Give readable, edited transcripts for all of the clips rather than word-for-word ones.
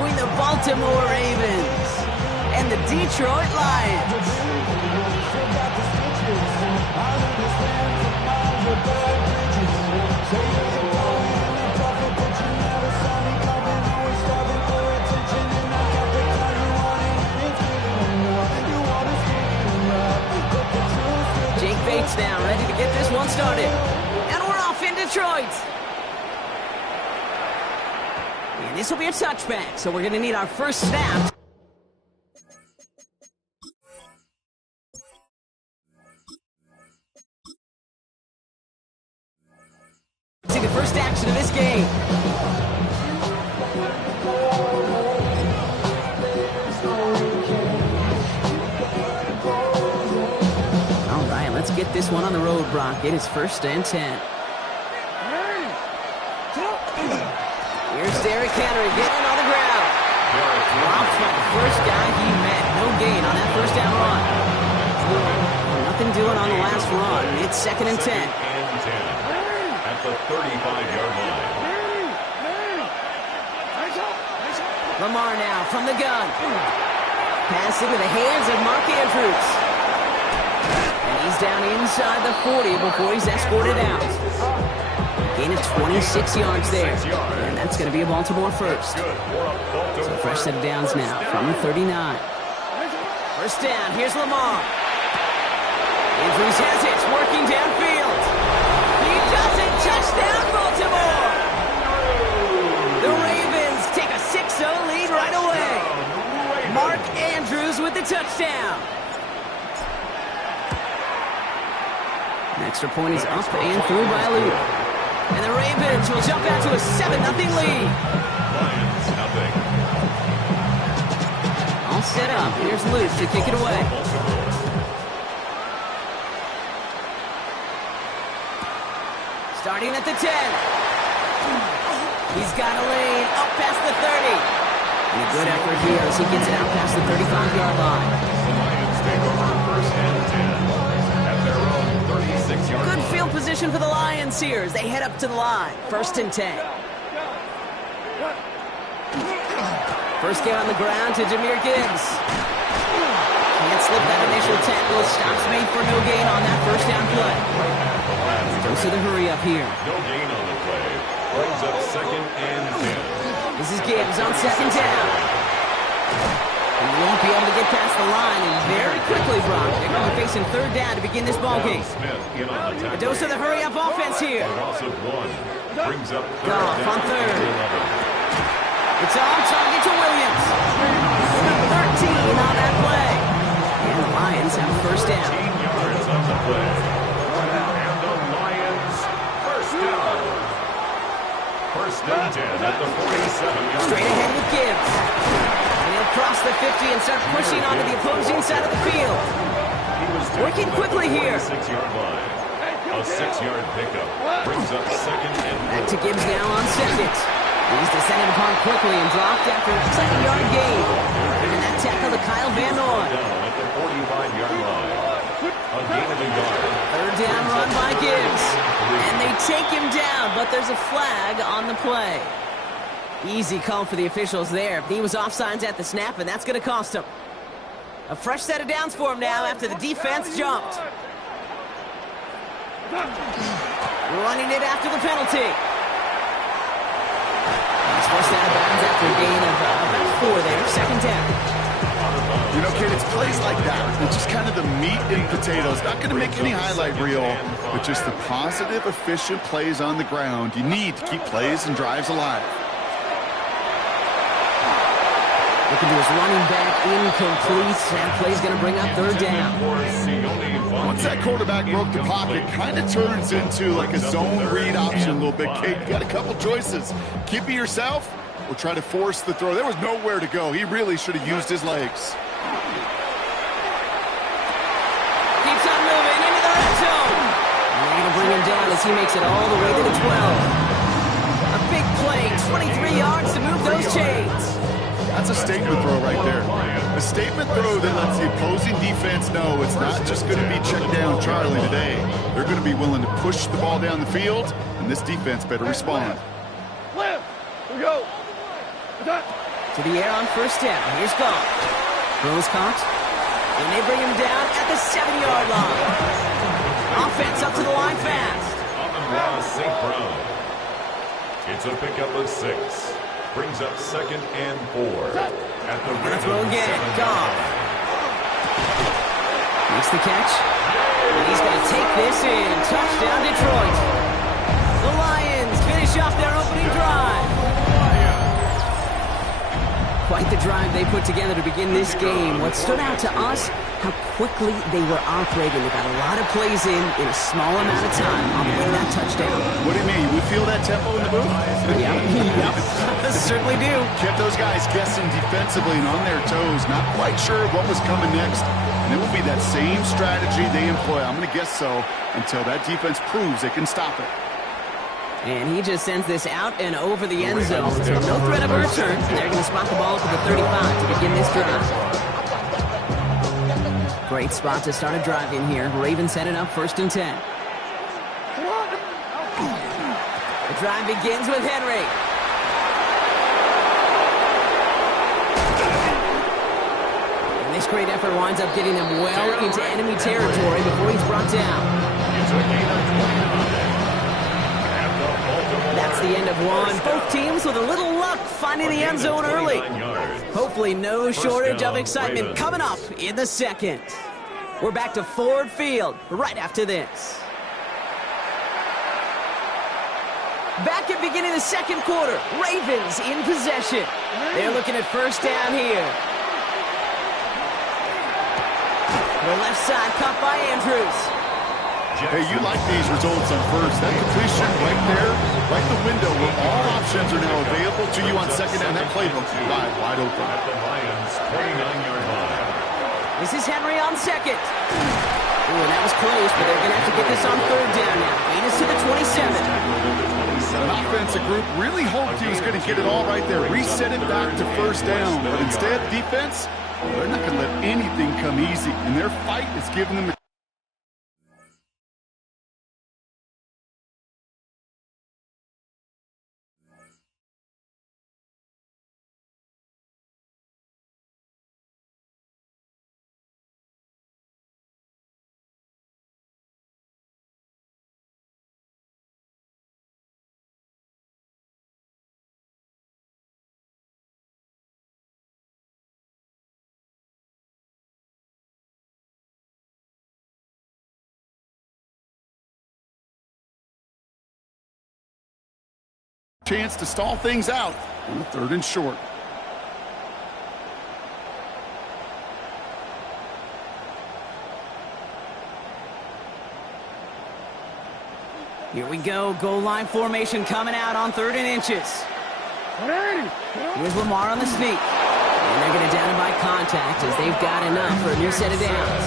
between the Baltimore Ravens and the Detroit Lions. Jake Bates now, ready to get this one started. And we're off in Detroit. And this will be a touchback, so we're going to need our first snap. See the first action of this game. All right, let's get this one on the road, Brock. It is 1st and 10. Here's Derrick Henry getting on the ground. Drops by the first guy he met. No gain on that first down run. Nothing doing on the last run. It's 2nd and 10. At the 35-yard line. Lamar now from the gun. Pass into the hands of Mark Andrews. And he's down inside the 40 before he's escorted out. Gain of 26 yards there. And that's going to be a Baltimore first. So fresh set of downs now from the 39. First down, here's Lamar. Andrews has it, working downfield. He does it, touchdown Baltimore! The Ravens take a 6-0 lead right away. Mark Andrews with the touchdown. An extra point is up and through by Luke. And the Ravens will jump out to a 7-0 lead. Lions, nothing. All set up. Here's Luke to kick it away. Starting at the 10. He's got a lane up past the 30. And a good effort here as he gets it out past the 35-yard line. The Lions take over 1st and 10 at their own 36-yard line. Good field position for the Lions here as they head up to the line. 1st and 10. First get on the ground to Jahmyr Gibbs. Can't slip that initial tackle. Stops made for no gain on that first down play. Goes to the hurry up here. No gain on the play. Brings up 2nd and 10. This is Gibbs on 2nd down. He won't be able to get past the line, and very quickly, Brock, they're going to be facing 3rd down to begin this ballgame. A dose of the hurry-up offense here. Loss of 1. Brings up 3rd Goff on 3rd. 11. It's on target to Williams. 13 on that play. And the Lions have 1st down. 18 yards on the play. And the Lions, 1st down. 1st and 10 at the 47-yard Straight ahead with Gibbs. And he'll cross the 50 and start pushing onto the opposing side of the field. Working quickly here. 6-yard line. A 6-yard pickup. Brings up 2nd and 4. Back to Gibbs now on 2nd. He's descended upon quickly and dropped after a 2nd-yard gain. And that tackle to Kyle Van Noy. Down at the 45-yard line. A gain of a yard. 3rd down run by Gibbs. And they take him down, but there's a flag on the play. Easy call for the officials there. He was offsides at the snap, and that's going to cost him. A fresh set of downs for him now after the defense jumped. Running it after the penalty. He's forced out of bounds after a gain of about 4 there. 2nd down. You know, kid, it's plays like that. It's just kind of the meat and potatoes. Not going to make any highlight reel, but just the positive, efficient plays on the ground. You need to keep plays and drives alive. Looking to his running back, incomplete. That play's going to bring up 3rd down. Once that quarterback broke the pocket, kind of turns into like a zone read option a little bit. Kate, you got a couple choices. Keep it yourself or try to force the throw. There was nowhere to go. He really should have used his legs. Keeps on moving into the red zone. And they're going to bring him down as he makes it all the way to the 12. A big play, 23 yards to move those chains. That's a statement throw right there. A statement throw that lets the opposing defense know it's not just going to be check down Charlie today. They're going to be willing to push the ball down the field, and this defense better respond. Here we go. To the air on first down. Here's Goff. Throws caught. And they bring him down at the 7-yard line. Offense up to the line fast. Amon-Ra St. Brown. It's a pickup of 6. Brings up 2nd and 4. At the Gonna throw again. Goff. Makes the catch. And he's going to take this in. Touchdown, Detroit. The Lions finish off their opening drive. Quite the drive they put together to begin this game. What stood out to us, how quickly they were operating. They got a lot of plays in a small amount of time on the way to that touchdown. What do you mean? We feel that tempo in the booth? Yep. Certainly do. Kept those guys guessing defensively and on their toes, not quite sure what was coming next. And it will be that same strategy they employ, I'm going to guess so, until that defense proves they can stop it. And he just sends this out and over the end zone. So no threat of a return. They're going to spot the ball at the 35 to begin this drive. Great spot to start a drive in here. Ravens set it up 1st and 10. The drive begins with Henry. And this great effort winds up getting him well into enemy territory before he's brought down. It's a gain of 29. That's the end of one. Both teams with a little luck finding the end zone early. Hopefully no shortage of excitement coming up in the second. We're back to Ford Field right after this. Back at beginning of the second quarter. Ravens in possession. They're looking at first down here. The left side caught by Andrews. Hey, you like these results on first. That completion right there, right the window where all options are now available to you on second down. That playbook wide open. At the Lions' 29-yard line. This is Henry on second. Ooh, that was close, but they're going to have to get this on third down now. Gain is to the 27. An offensive group really hoped he was going to get it all right there. Reset it back to first down. But instead, defense, they're not going to let anything come easy. And their fight is giving them the chance to stall things out on the 3rd and short. Here we go. Goal line formation coming out on 3rd and inches. Here's Lamar on the sneak. And they're going to down him by contact as they've got enough for a new set of downs.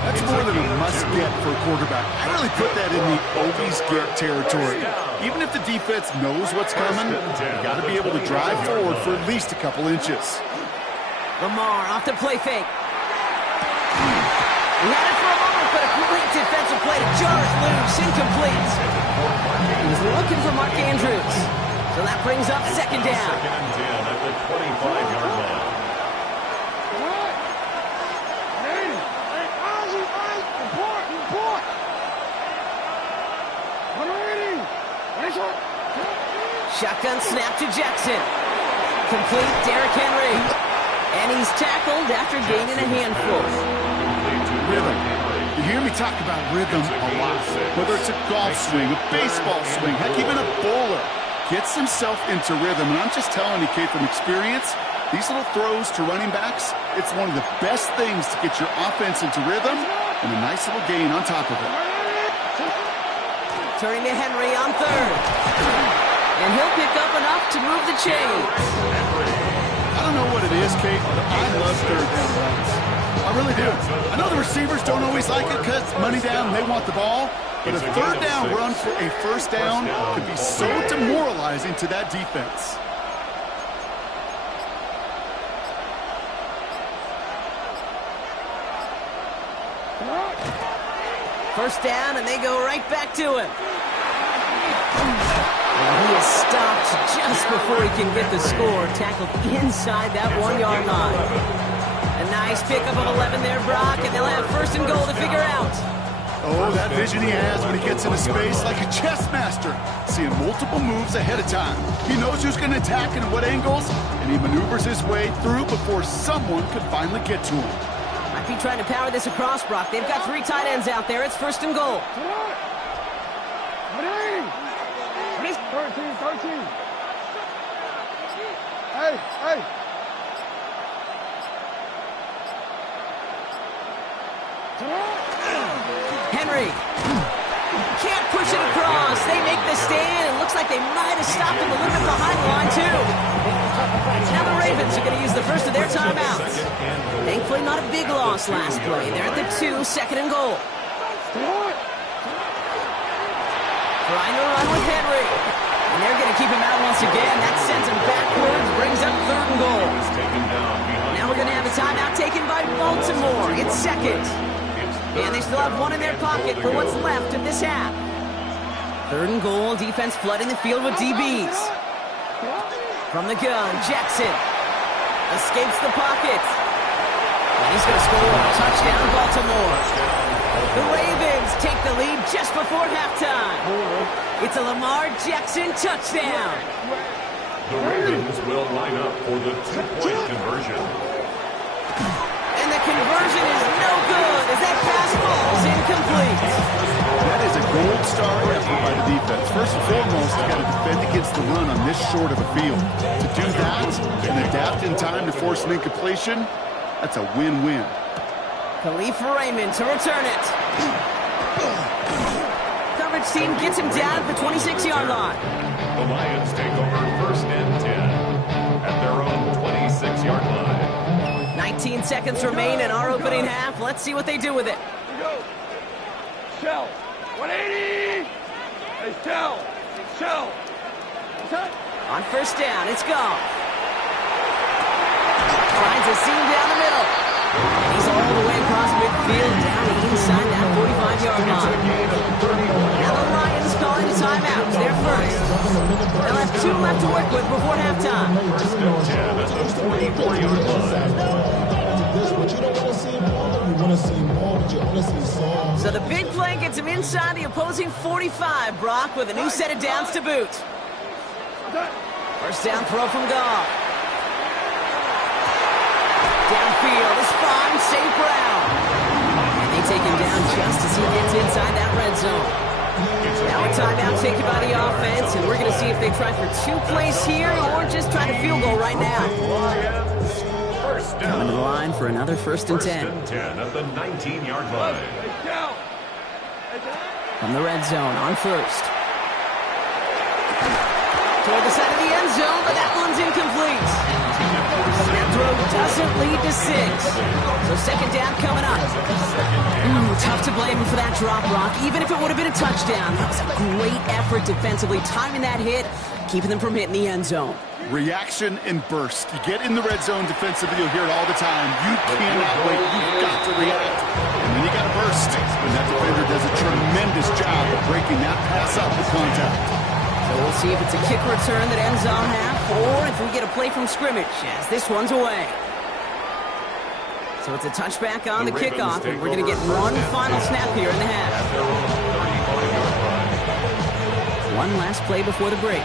That's more than a must-get for a quarterback. I really put that in the always-get territory. Even if the defense knows what's coming, you got to be able to drive forward for at least a couple inches. Lamar off the play fake. He had it for a moment, but a great defensive play to jar it loose, incomplete. He was looking for Mark Andrews. So that brings up second down. 2nd and 10 at the 25-yard line. Shotgun snap to Jackson. Complete, Derrick Henry. And he's tackled after gaining a handful. Rhythm. You hear me talk about rhythm a lot. Whether it's a golf swing, a baseball swing, heck, even a bowler gets himself into rhythm. And I'm just telling you, Kate, from experience, these little throws to running backs, it's one of the best things to get your offense into rhythm and a nice little gain on top of it. Turning to Henry on 3rd. And he'll pick up enough to move the chains. I don't know what it is, Kate, but I love 3rd down runs. I really do. I know the receivers don't always like it because money down, they want the ball. But a 3rd down run for a first down can be so demoralizing to that defense. First down, and they go right back to him. He is stopped just before he can get the score. Tackled inside that 1-yard line. A nice pickup of 11 there, Brock, and they'll have first and goal to figure out. Oh, that vision he has when he gets into space like a chess master, seeing multiple moves ahead of time. He knows who's going to attack and what angles, and he maneuvers his way through before someone could finally get to him. Might be trying to power this across, Brock. They've got 3 tight ends out there. It's first and goal. 13. Hey. Henry can't push it across. They make the stand. It looks like they might have stopped him a little bit behind the line, too. Now the Ravens are going to use the first of their timeouts. Thankfully, not a big loss last play. They're at the 2, second and goal. Trying to run with Henry. And they're going to keep him out once again. That sends him backwards, brings up third and goal. Now we're going to have a timeout taken by Baltimore. It's second. And they still have one in their pocket for what's left of this half. Third and goal, defense flooding the field with DBs. From the gun, Jackson escapes the pocket. And he's going to score a touchdown, Baltimore. The Ravens take the lead just before halftime. It's a Lamar Jackson touchdown. The Ravens will line up for the 2-point conversion. And the conversion is no good as that pass falls incomplete. That is a gold star effort by the defense. First and foremost, you got to defend against the run on this short of a field. To do that and adapt in time to force an incompletion, that's a win-win. Khalif Raymond to return it. Coverage team gets him down at the 26-yard line. The Lions take over first and 10 at their own 26-yard line. 19 seconds remain in our opening half. Let's see what they do with it. Here we go. Shell. 180. Hey, Shell. On first down, it's gone. Finds a seam down the middle. And he's all the way across midfield, down inside that 45-yard line. Now the Lions calling a timeout. They're first. They'll have 2 left to work with before halftime. First and 10 at the 44-yard line. So the big play gets him inside the opposing 45, Brock, with a new set of downs to boot. First down throw from Goff. Downfield is fine, St. Brown. And they take him down just as he gets inside that red zone. Now a timeout taken by the offense, and we're going to see if they try for 2 plays here or just try to field goal right now. Coming to the line for another first and 10. First and 10 at the 19-yard line. From the red zone on first. Toward the side of the end zone, but that one's incomplete. That throw doesn't lead to 6. So second down coming up. Tough to blame him for that drop, Rock. Even if it would have been a touchdown, that was a great effort defensively, timing that hit, keeping them from hitting the end zone. Reaction and burst. You get in the red zone defensively, you'll hear it all the time. You cannot wait. You've got to react. And then you got to burst. And that defender does a tremendous job of breaking that pass up with contact. So we'll see if it's a kick return that ends on half, or if we get a play from scrimmage, as this one's away. So it's a touchback on the kickoff, and we're going to get one final snap here in the half. One last play before the break.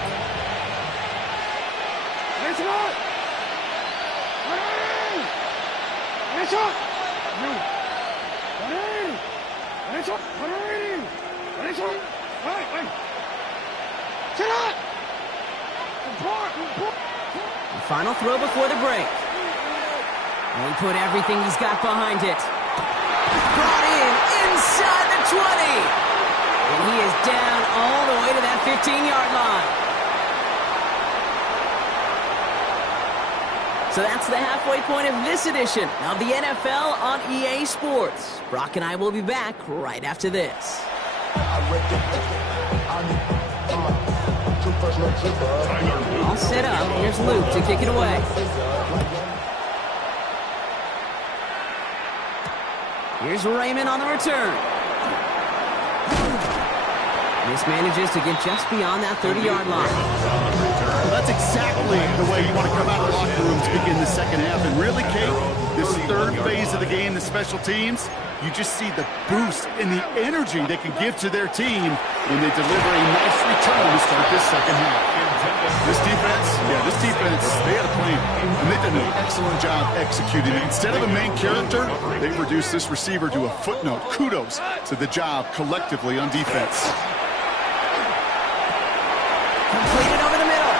The final throw before the break. And he put everything he's got behind it. Brought in inside the 20. And he is down all the way to that 15-yard line. So that's the halfway point of this edition of the NFL on EA Sports. Brock and I will be back right after this. All set up. Here's Luke to kick it away. Here's Raymond on the return. Mismanages to get just beyond that 30-yard line. Well, that's exactly the way you want to come out of the locker room to begin the second half. And really, Kate, this third phase of the game, the special teams, you just see the boost and the energy they can give to their team when they deliver a nice return to start this second half. This defense, they had a plan, and they did an excellent job executing it. Instead of a main character, they reduced this receiver to a footnote. Kudos to the job collectively on defense. Completed over the middle.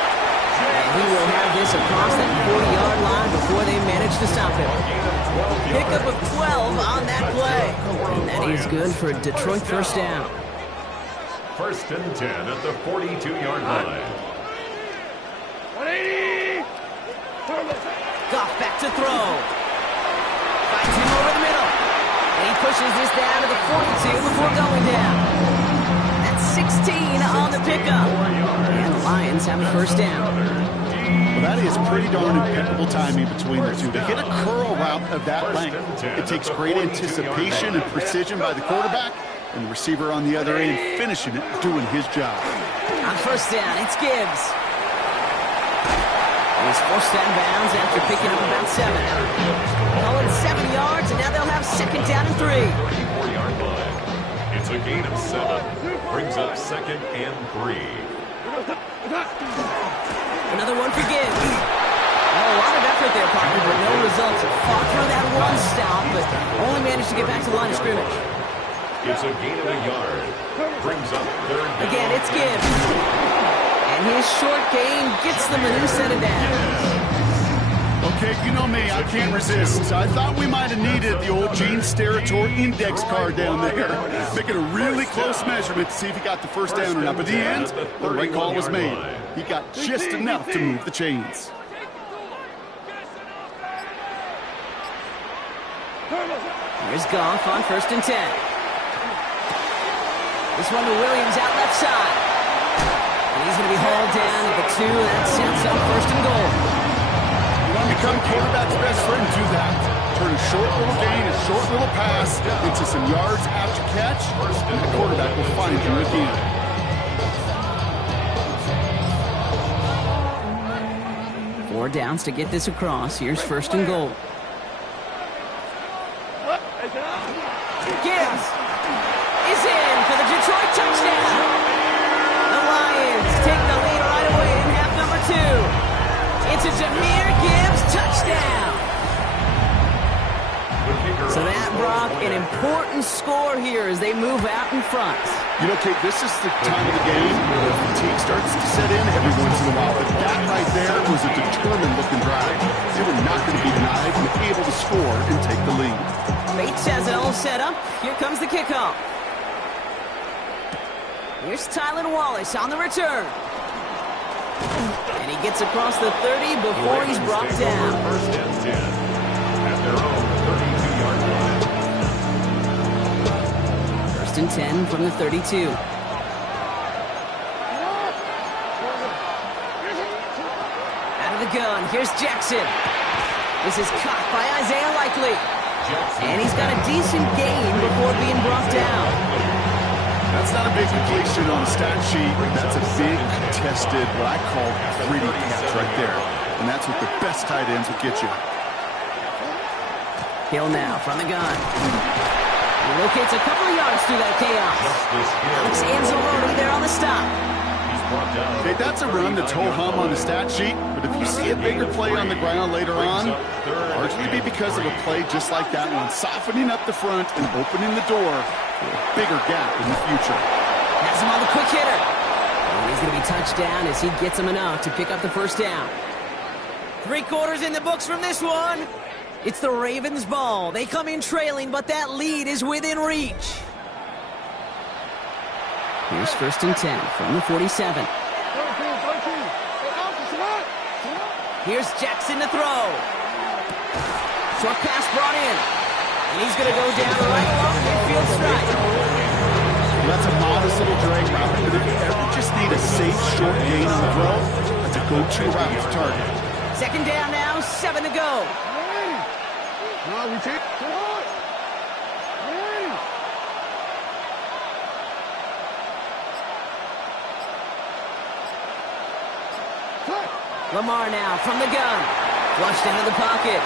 And he will have this across that 40-yard line before they manage to stop him. Pickup of 12 on that play. And that is good for a Detroit first down. 1st and 10 at the 42-yard line. 180. Goff back to throw. Finds him over the middle. And he pushes this down to the 42 before going down. That's 16 on the pickup. And the Lions have a first down. Well, that is pretty darn impeccable timing between the two. To hit a curl route of that length, it takes great anticipation and precision by the quarterback, and the receiver on the other end finishing it, doing his job. On first down, it's Gibbs. He's forced out of bounds after picking up about 7. Going 7 yards, and now they'll have 2nd down and 3. 34-yard line. It's a gain of 7. Brings up 2nd and 3. Another one for Gibbs. A lot of effort there, Parker, but no results. Fought through that one stop, but only managed to get back to the line of scrimmage. It's a gain of 1 yard. Brings up 3rd down. Again, it's Gibbs. And his short gain gets them a new set of downs. Okay, you know me, I can't resist. I thought we might have needed the old Gene Steratore index card down there. Making a really close measurement to see if he got the first down or not. But in the end, the right call was made. He got just enough to move the chains. Here's Goff on 1st and 10. This one to Williams out left side. And he's going to be hauled down at the 2. That sets up 1st and goal. You want to become quarterback's best friend, do that. Turn a short little gain, a short little pass into some yards after catch, and the quarterback will find you again. Four downs to get this across. Here's 1st and goal. Gibbs is in for the Detroit touchdown. The Lions take the lead right away in half number 2. It's a Jahmyr Gibbs touchdown. So that, Brock, an important score here as they move out in front. You know, Kate, this is the time of the game where fatigue starts to set in every once in a while. But that right there was a determined-looking drive. They were not going to be denied and able to score and take the lead. Bates has it all set up. Here comes the kickoff. Here's Tylan Wallace on the return. And he gets across the 30 before he's brought down. 1st and 10 at their own 32-yard line. 1st and 10 from the 32. Out of the gun, here's Jackson. This is caught by Isaiah Likely. And he's got a decent gain before being brought down. That's not a big completion on the stat sheet. That's a big contested, what I call gritty catch right there. And that's what the best tight ends will get you. Hill now from the gun. He locates a couple of yards through that chaos. Alex Anzalone there on the stop. Okay, that's a run that's ho-hum on the stat sheet, but if you see a bigger play on the ground later on, largely be because of a play just like that one, softening up the front and opening the door for a bigger gap in the future. Has him on the quick hitter. And he's going to be touched down as he gets him enough to pick up the first down. 3 quarters in the books from this one. It's the Ravens' ball. They come in trailing, but that lead is within reach. Here's 1st and 10 from the 47. Here's Jackson to throw. Short pass brought in. And he's going to go down right along midfield strike. Well, that's a modest little drag route, but if you ever just need a safe short gain on the throw, that's a go-to route to target. 2nd down now, 7 to go. We take. Lamar now from the gun. Flushed into the pocket.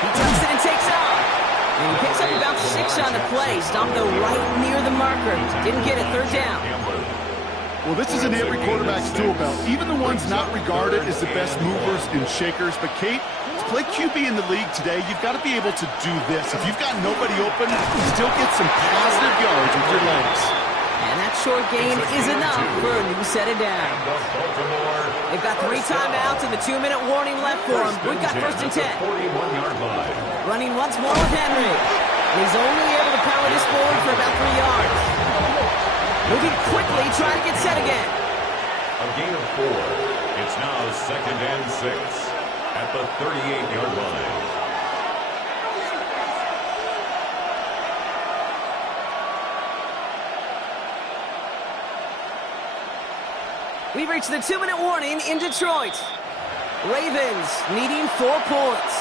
He tucks it and takes off. And he picks up about 6 on the play. Stopped though right near the marker. Didn't get it. Third down. Well, this is in every quarterback's tool belt. Even the ones not regarded as the best movers and shakers. But, Kate, to play QB in the league today, you've got to be able to do this. If you've got nobody open, still get some positive yards with your legs. And that short gain is enough for a new set of downs. They've got 3 timeouts and the 2-minute warning left for them. We've got 1st and 10. 41-yard line. Running once more with Henry. And he's only able to power this forward for about 3 yards. Moving quickly, trying to get set again. A gain of 4. It's now 2nd and 6 at the 38-yard line. We've reached the 2-minute warning in Detroit. Ravens needing 4 points.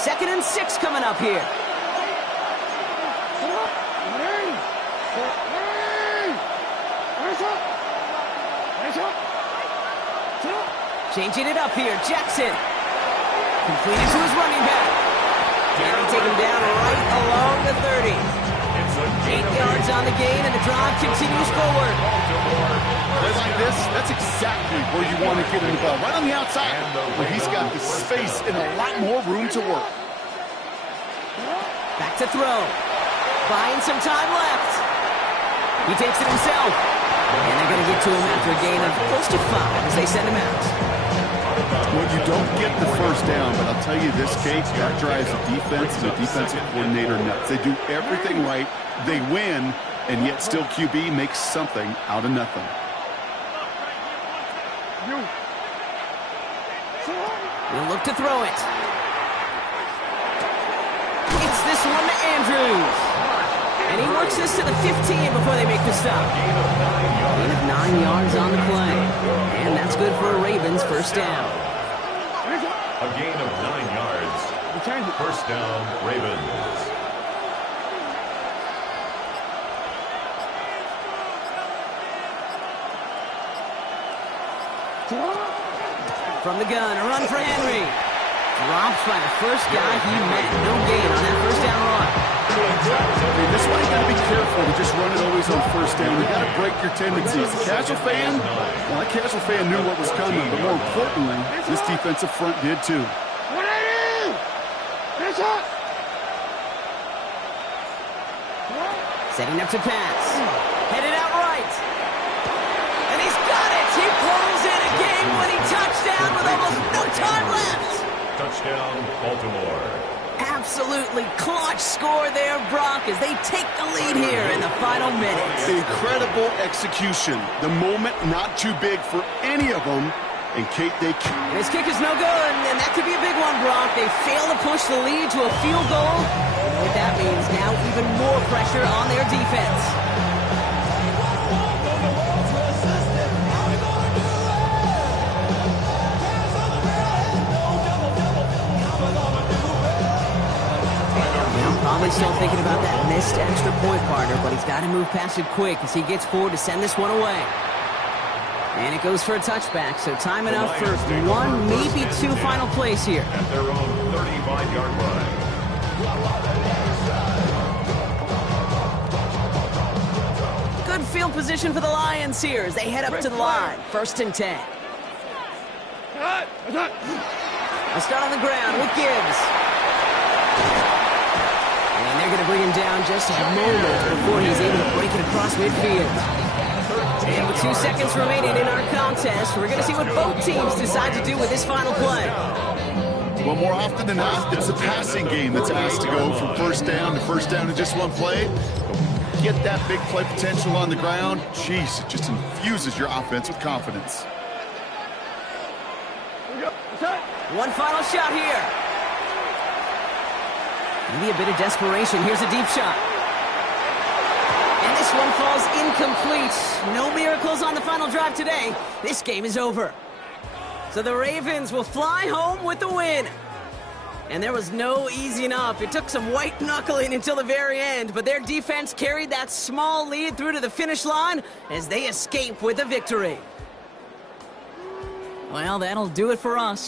2nd and 6 coming up here. Changing it up here, Jackson. Completed to his running back. And they take him down right along the 30. 8 yards on the gain, and the drive continues forward. Plays like this, that's exactly where you want to get him the ball. Right on the outside, where he's got the space and a lot more room to work. Back to throw. Buying some time left. He takes it himself. And they're going to get to him after a gain of close to 5 as they send him out. Well, you don't get the first down, but I'll tell you this, Kate, that drives the defense and the defensive coordinator nuts. They do everything right, they win, and yet still QB makes something out of nothing. We'll look to throw it. It's this one to Andrews. And he works this to the 15 before they make the stop. Gain of 9 yards on the play. And that's good for a Ravens first down. A gain of 9 yards. First down, Ravens. From the gun, a run for Henry. Drops by the first guy he met. No gain on that first down run. This one you got to be careful to just run it always on first down. You got to break your tendencies. The casual fan, well, that casual fan knew what was coming, but more importantly, this defensive front did too. Setting up to pass. Headed out right. And he's got it. He pulls in a game-winning touchdown with almost no time left. Touchdown, Baltimore. Absolutely clutch score there, Brock, as they take the lead here in the final minutes. Incredible execution. The moment not too big for any of them. And Kate, This kick is no good, and that could be a big one, Brock. They fail to push the lead to a field goal. And what that means now, even more pressure on their defense. Probably still thinking about that missed extra point, partner, but he's got to move past it quick as he gets forward to send this one away. And it goes for a touchback, so time enough for 1, maybe 2 final plays here. At their own 35-yard line. Good field position for the Lions here as they head up to the line. 1st and 10. I'll start on the ground with Gibbs. And they're going to bring him down just a moment before he's able to break it across midfield. And with 2 seconds remaining in our contest, we're going to see what both teams decide to do with this final play. well, more often than not, it's a passing game that's asked to go from first down in just one play. Get that big play potential on the ground. Jeez, it just infuses your offense with confidence. One final shot here. Maybe a bit of desperation. Here's a deep shot. And this one falls incomplete. No miracles on the final drive today. This game is over. So the Ravens will fly home with the win. And there was no easing up. It took some white knuckling until the very end, but their defense carried that small lead through to the finish line as they escape with a victory. Well, that'll do it for us.